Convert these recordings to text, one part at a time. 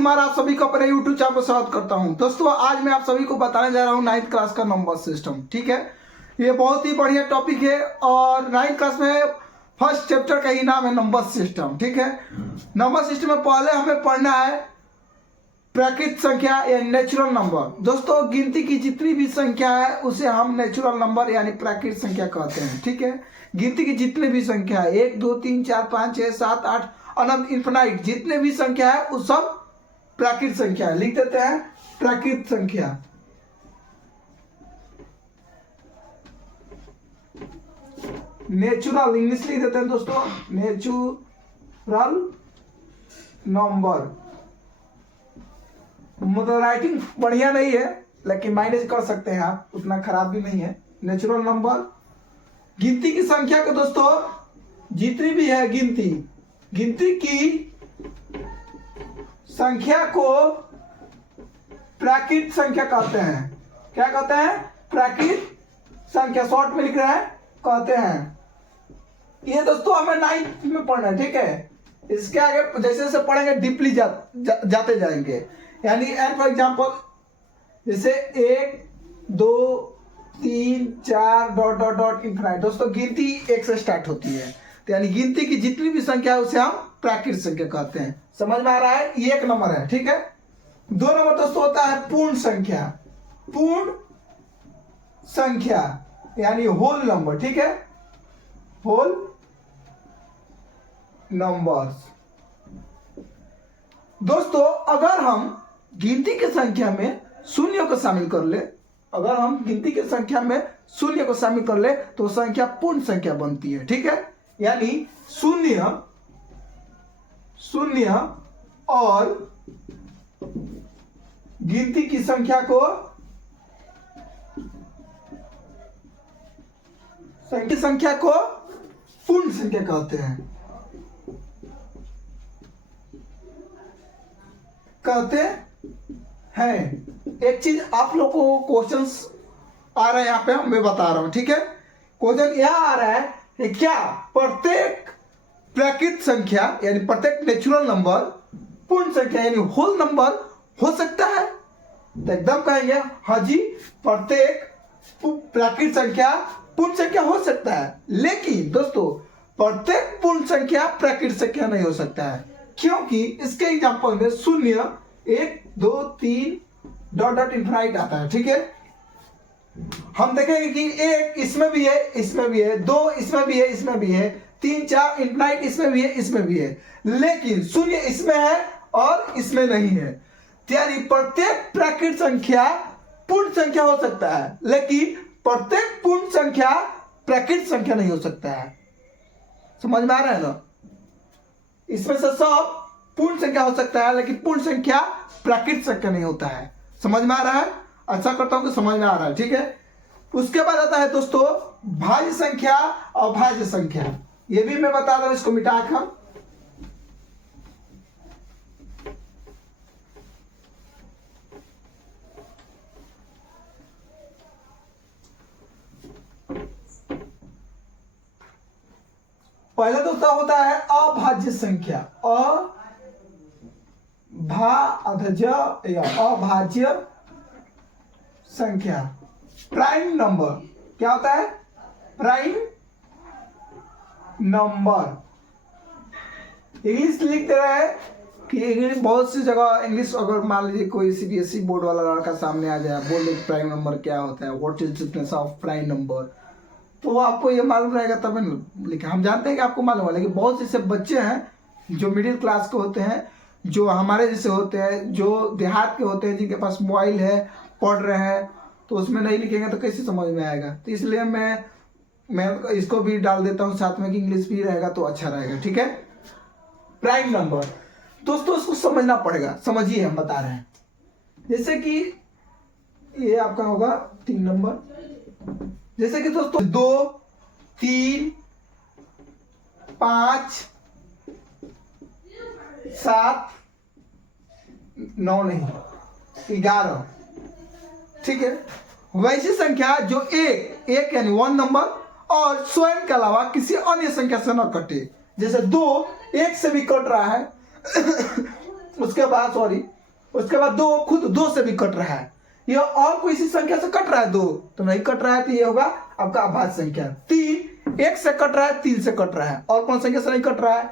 कुमार आप सभी को अपने YouTube चैनल पर स्वागत करता हूं। दोस्तों आज मैं आप सभी को बताने जा रहा हूं 9th क्लास का नंबर सिस्टम। ठीक है, ये बहुत ही बढ़िया टॉपिक है और 9th क्लास में फर्स्ट चैप्टर का ही नाम है नंबर सिस्टम। ठीक है, नंबर सिस्टम में पहले हमें पढ़ना है प्राकृतिक संख्या या नेचुरल नंबर। दोस्तों गिनती की जितनी भी संख्या है उसे हम नेचुरल नंबर यानी प्राकृतिक संख्या कहते हैं। ठीक है, गिनती की जितनी भी संख्या है 1 2 3 4 5 6 7 8 अनंत इन्फिनाइट जितने भी संख्या है वो सब प्राकृतिक संख्या है। लिख देते हैं प्राकृतिक संख्या। नेचुरल इंग्लिश लिख देते हैं दोस्तों, नेचुरल नंबर। मतलब राइटिंग बढ़िया नहीं है लेकिन मैनेज कर सकते हैं आप, उतना खराब भी नहीं है। नेचुरल नंबर गिनती की संख्या को दोस्तों जितनी भी है गिनती की संख्या को प्राकृतिक संख्या कहते हैं। क्या कहते हैं? प्राकृतिक संख्या, शॉर्ट में लिख रहे हैं कहते हैं। ये दोस्तों हमें 9th में पढ़ना है। ठीक है, इसके आगे जैसे जैसे पढ़ेंगे डीपली जाते जाएंगे। यानी एंड फॉर एग्जाम्पल जैसे 1 2 3 4 डॉट डॉट डॉट इन्फिनाइट। दोस्तों गिनती 1 से स्टार्ट होती है, तो यानी गिनती की जितनी भी संख्या है उसे हम प्राकृतिक संख्या कहते हैं। समझ में आ रहा है? ये 1 नंबर है। ठीक है, 2 नंबर दोस्तों होता है पूर्ण संख्या। पूर्ण संख्या यानी होल नंबर। ठीक है, होल नंबर्स। दोस्तों अगर हम गिनती की संख्या में शून्य को शामिल कर ले, अगर हम गिनती की संख्या में शून्य को शामिल कर ले तो संख्या पूर्ण संख्या बनती है। ठीक है, यानी शून्य और गिनती की संख्या को पूर्ण संख्या कहते हैं। एक चीज आप लोगों को क्वेश्चंस आ रहा है यहाँ पे, मैं बता रहा हूं। ठीक है, क्वेश्चन यह आ रहा है कि क्या प्रत्येक प्राकृतिक संख्या यानी प्रत्येक नेचुरल नंबर पूर्ण संख्या यानी होल नंबर हो सकता है? तो एकदम कहेंगे हाँ जी, प्रत्येक प्राकृतिक संख्या पूर्ण संख्या हो सकता है। लेकिन दोस्तों प्रत्येक पूर्ण संख्या प्राकृतिक संख्या नहीं हो सकता है, क्योंकि इसके एग्जांपल में 0 1 2 3 डॉट डॉट इन्फिनाइट आता है। ठीक है, हम देखेंगे कि 1 इसमें भी है, इसमें भी है, 2 इसमें भी है, इसमें भी है, 3 4 इन्फिनाइट इसमें भी है, इसमें भी है, लेकिन 0 इसमें है और इसमें नहीं है। यानी प्रत्येक प्राकृतिक संख्या पूर्ण संख्या हो सकता है, लेकिन प्रत्येक पूर्ण संख्या प्राकृतिक संख्या नहीं हो सकता है। समझ में आ रहा है ना? इसमें से सब पूर्ण संख्या हो सकता है लेकिन पूर्ण संख्या प्राकृतिक संख्या नहीं होता है। समझ में आ रहा है? अच्छा करता हूं कि समझ में आ रहा है। ठीक है, उसके बाद आता है दोस्तों भाज्य संख्या और अभाज्य संख्या। ये भी मैं बता रहा हूं, इसको मिटा कर। पहले दोस्तों होता है अभाज्य संख्या। अभाज्य संख्या। प्राइम नंबर क्या होता है? Prime number. इंग्लिश लिख दे रहा है कि इंग्लिश बहुत सी जगह इंग्लिश, अगर मान लीजिए कोई सीबीएसई बोर्ड वाला लड़का सामने आ जाए बोल दे प्राइम नंबर क्या होता है, what is difference of prime number, तो आपको ये मालूम रहेगा तब लिखे। हम जानते हैं कि आपको मालूम है, लेकिन बहुत से ऐसे बच्चे हैं जो मिडिल क्लास के होते हैं, जो हमारे जैसे होते हैं, जो देहात के होते हैं, जिनके पास मोबाइल है, पढ़ रहे हैं, तो उसमें नहीं लिखेंगे तो कैसे समझ में आएगा। तो इसलिए मैं इसको भी डाल देता हूँ साथ में कि इंग्लिश भी रहेगा तो अच्छा रहेगा। ठीक है, प्राइम नंबर दोस्तों उसको समझना पड़ेगा। समझिए, हम बता रहे हैं। जैसे कि ये आपका होगा 3 नंबर। जैसे कि दोस्तों 2 3 5 7 9 नहीं 11। ठीक है, वैसी संख्या जो एक यानी 1 नंबर और स्वयं के अलावा किसी अन्य संख्या से न कटे। जैसे 2 1 से भी कट रहा है उसके बाद सॉरी, उसके बाद 2 खुद 2 से भी कट रहा है, ये और कोई सी संख्या से कट रहा है 2 तो नहीं कट रहा है, तो ये होगा आपका अभाज्य संख्या। 3 1 से कट रहा है, 3 से कट रहा है, और कौन संख्या से नहीं कट रहा है।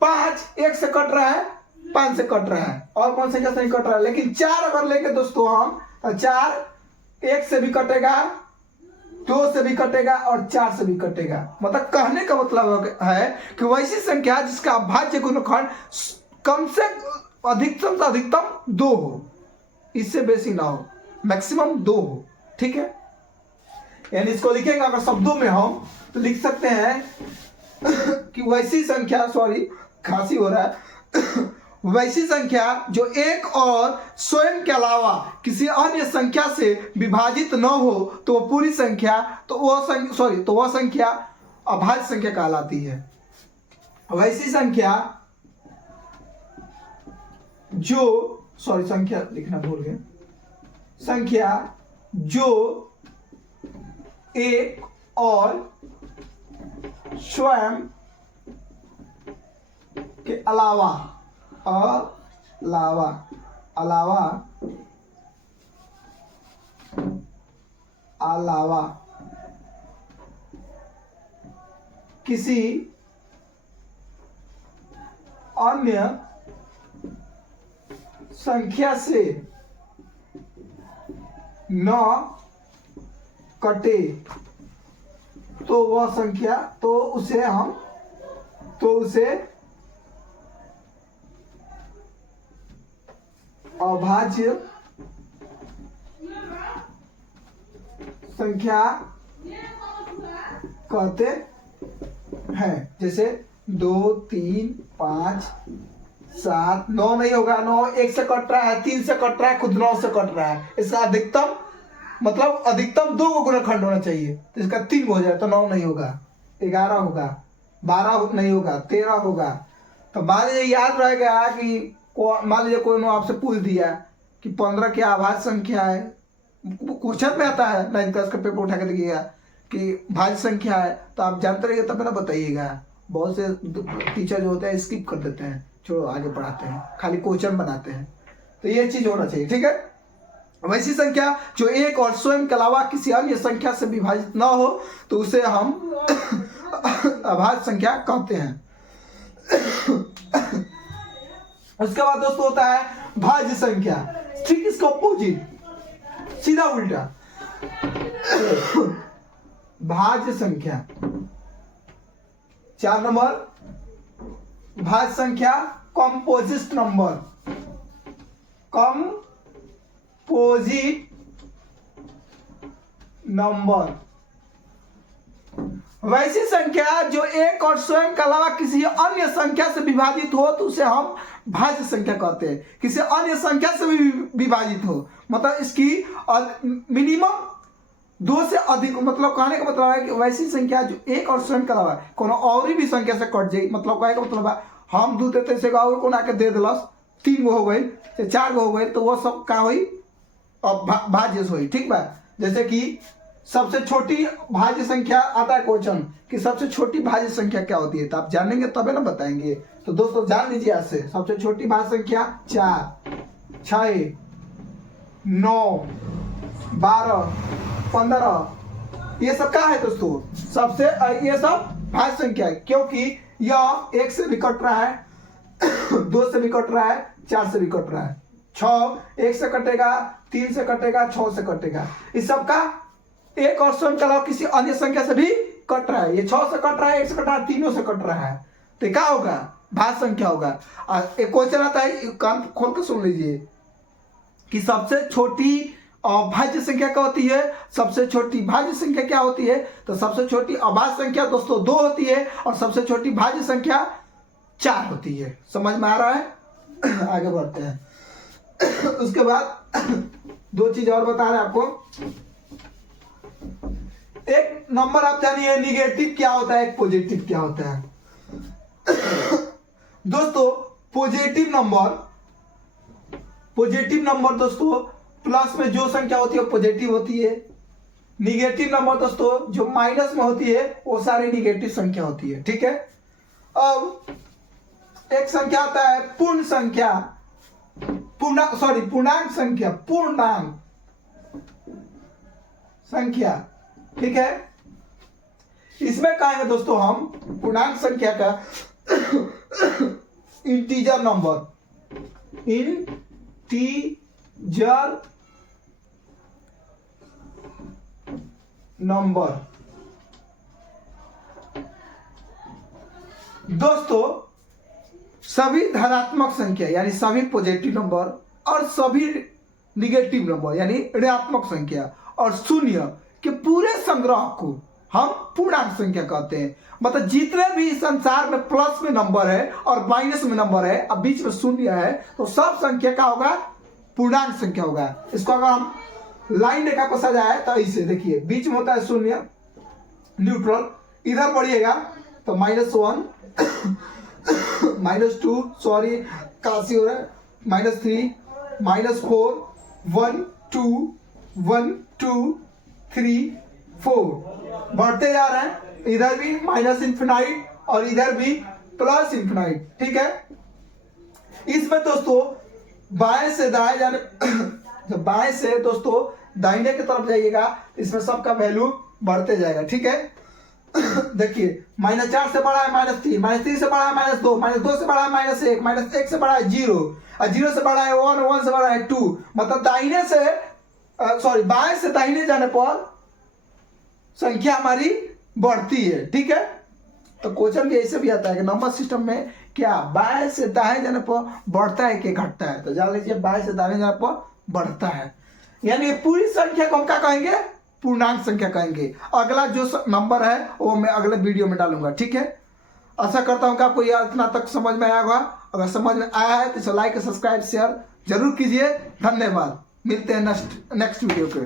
5 1 से कट रहा है, 5 से कट रहा है, और कौन संख्या से नहीं कट रहा है। लेकिन 4 अगर लेंगे दोस्तों हम, 4 1 से भी कटेगा, 2 से भी कटेगा और 4 से भी कटेगा। मतलब कहने का मतलब है कि वैसी संख्या जिसका अभाज्य गुणनखंड कम से अधिकतम 2 हो, इससे बेसी ना हो, मैक्सिमम 2 हो, ठीक है। यानी इसको लिखेंगे अगर शब्दों में हम तो लिख सकते हैं कि वैसी संख्या, सॉरी खांसी हो रहा है वैसी संख्या जो एक और स्वयं के अलावा किसी अन्य संख्या से विभाजित न हो तो वो पूरी संख्या, तो वह संख्या अभाज्य संख्या कहलाती है। वैसी संख्या जो, सॉरी संख्या लिखना भूल गए, संख्या जो एक और स्वयं के अलावा किसी अन्य संख्या से न कटे तो वह संख्या, तो उसे अभाज्य संख्या कहते हैं। जैसे 2 3 5 7 9 नहीं होगा, 9 1 से कट रहा है, 3 से कट रहा है, खुद 9 से कट रहा है। इसका अधिकतम मतलब अधिकतम 2 को गुणनखंड होना चाहिए, तो इसका 3 हो जाए तो 9 नहीं होगा, 11 होगा, 12 नहीं होगा, 13 होगा। तो मान लीजिए याद रहेगा कि मान लीजिए कोई ने आपसे पूछ दिया कि 15 क्या अभाज्य संख्या है, क्वेश्चन में आता है 9th क्लास का पेपर उठा के देखिएगा कि भाज्य संख्या है, तो आप जानते रहिए तब ना बताइएगा। बहुत से टीचर जो होते हैं स्किप कर देते हैं, छोड़ो आगे पढ़ाते हैं, खाली क्वेश्चन बनाते हैं। तो ये चीज होना चाहिए, ठीक है। वैसी संख्या जो एक और स्वयं के अलावा किसी अन्य संख्या से विभाजित ना हो तो उसे हम अभाज्य संख्या कहते हैं। उसके बाद दोस्तों होता है भाज्य संख्या, ठीक इसका अपोजिट, सीधा उल्टा। भाज्य संख्या 4 नंबर, भाज्य संख्या कंपोजिट नंबर, कंपोजिट नंबर। वैसी संख्या जो एक और स्वयं के अलावा किसी अन्य संख्या से विभाजित हो तो उसे हम भाज्य संख्या कहते हैं। किसी अन्य संख्या से भी विभाजित हो, मतलब इसकी मिनिमम 2 से अधिक, मतलब कहने का मतलब है कि वैसी संख्या जो एक और स्वयं के अलावा कोनो और भी संख्या से कट जाए, मतलब कहने का मतलब है हम 2 देते से गाँव को आके दे दिलस, 3 गो हो गई, 4 गो हो गई, तो वो सब का हुई भाज्य हुई, ठीक बा। जैसे कि सबसे छोटी भाज्य संख्या आता है क्वेश्चन कि सबसे छोटी भाज्य संख्या क्या होती है, तो आप जानेंगे तबे ना बताएंगे। तो दोस्तों जान लीजिए आज से, सबसे छोटी भाज्य संख्या 4 6 9 12 15, ये सब क्या है दोस्तों, सबसे ये सब भाज्य संख्या है, क्योंकि यह 1 से भी कट रहा है 2 से भी कट रहा है, 4 से भी कट रहा है, 6 1 से कटेगा, 3 से कटेगा, 6 से कटेगा। इस सब का एक और स्वयं के अलावा किसी अन्य संख्या से भी कट रहा है। ये 6 से कट रहा है, 1 से कट रहा है, तीनों से कट रहा है, तो क्या होगा, भाज्य संख्या होगा। एक क्वेश्चन आता है, कान खोल कर सुन लीजिए कि सबसे छोटी भाज्य संख्या क्या होती है, सबसे छोटी भाज्य संख्या क्या होती है। तो सबसे छोटी अभाज्य संख्या दोस्तों 2 होती है और सबसे छोटी भाज्य संख्या 4 होती है। समझ में आ रहा है? आगे बढ़ते हैं। उसके बाद 2 चीज और बता रहे हैं आपको। एक नंबर आप जानिए निगेटिव क्या होता है, एक पॉजिटिव क्या होता है। दोस्तों पॉजिटिव नंबर दोस्तों प्लस में जो संख्या होती है वो पॉजिटिव होती है। निगेटिव नंबर दोस्तों जो माइनस में होती है वो सारी निगेटिव संख्या होती है, ठीक है। अब एक संख्या आता है पूर्ण संख्या, पूर्णांक संख्या, ठीक है। इसमें कहेंगे दोस्तों हम पूर्णांक संख्या का इंटीजर नंबर दोस्तों, सभी धनात्मक संख्या यानी सभी पॉजिटिव नंबर और सभी निगेटिव नंबर यानी ऋणात्मक संख्या और शून्य के पूरे संग्रह को हम पूर्णांक संख्या कहते हैं। मतलब जितने भी संसार में प्लस में नंबर है और माइनस में नंबर है, अब बीच में शून्य है, तो सब संख्या का होगा पूर्णांक संख्या होगा। इसको अगर हम लाइन रेखा को सजाए तो ऐसे देखिए, बीच में होता है शून्य न्यूट्रल, इधर बढ़िएगा तो -1 -2 सॉरी काशी हो रहा है, -3 -4 1 2 1 2 3 4 बढ़ते जा रहे हैं। इधर भी -इन्फिनाइट और इधर भी +इन्फिनाइट, ठीक है। इसमें दोस्तों बाएं से दाएं जाने जब बाएं से दोस्तों दाहिने की तरफ जाइएगा, इसमें सबका वैल्यू बढ़ते जाएगा, ठीक है। देखिए -4 से बड़ा है -3, -3 से बड़ा है -2, -2 से बड़ा है -1, -1 से बड़ा है 0 और 0 से बड़ा है 1, 1 से बड़ा है 2। मतलब दाहिने से बाएं से दाहिने जाने पर संख्या हमारी बढ़ती है, ठीक है। तो क्वेश्चन भी ऐसे भी आता है कि नंबर सिस्टम में क्या बाएं से दाएं जाने पर बढ़ता है कि घटता है। तो जान लीजिए बाएं से दाएं जाने पर बढ़ता है, यानी पूरी संख्या को हम क्या कहेंगे, पूर्णांक संख्या कहेंगे। अगला जो नंबर है वो मैं अगले वीडियो में डालूंगा, ठीक है। आशा करता हूं कि आपको यह इतना तक समझ में आया होगा। अगर समझ में आया है तो इसे लाइक सब्सक्राइब शेयर जरूर कीजिए। धन्यवाद, मिलते हैं नेक्स्ट वीडियो के।